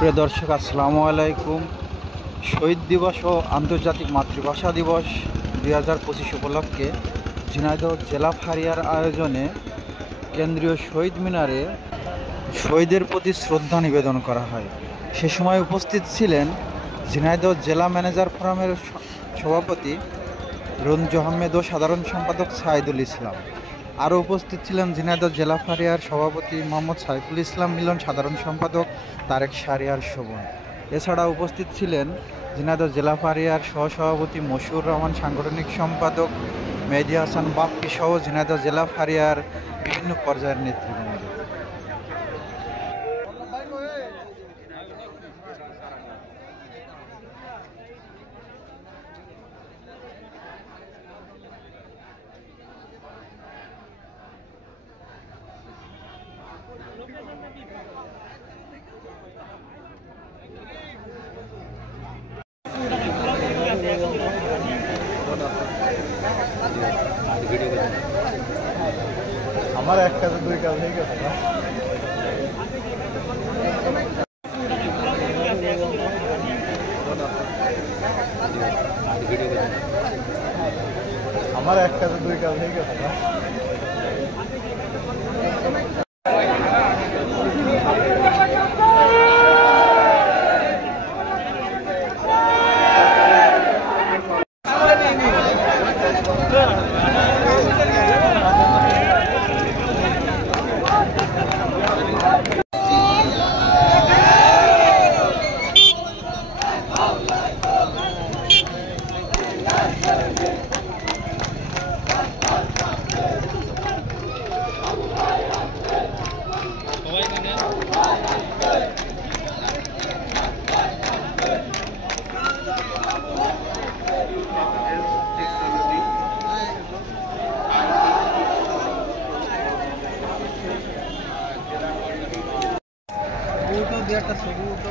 প্রিয় দর্শক, আসসালামু আলাইকুম। শহীদ দিবস ও আন্তর্জাতিক মাতৃভাষা দিবস 2025 উপলক্ষে ঝিনাইদহ জেলা ফাঁড়িয়ার আয়োজনে কেন্দ্রীয় শহীদ মিনারে শহীদের প্রতি শ্রদ্ধা নিবেদন করা হয়। সে সময় উপস্থিত ছিলেন ঝিনাইদহ জেলা ম্যানেজার ফোরামের সভাপতি রঞ্জু আহমেদ ও সাধারণ সম্পাদক সাইদুল ইসলাম। আরও উপস্থিত ছিলেন ঝিনাইদহ জেলা ফাঁড়িয়ার সভাপতি মোহাম্মদ সাইফুল ইসলাম মিলন, সাধারণ সম্পাদক তারেক শাহরিয়ার শোভন। এছাড়া উপস্থিত ছিলেন ঝিনাইদহ জেলা ফাঁড়িয়ার সহসভাপতি মশিউর রহমান, সাংগঠনিক সম্পাদক মেহেদী হাসান বাপ্পি সহ ঝিনাইদহ জেলা ফাঁড়িয়ার বিভিন্ন পর্যায়ের নেতৃবৃন্দ। আমার এক কাজে দুই কাজ হয়ে গেছে না। আমার এক কাজে দুই কাজ হয়ে গেছে না। একটা ছবি উঠো।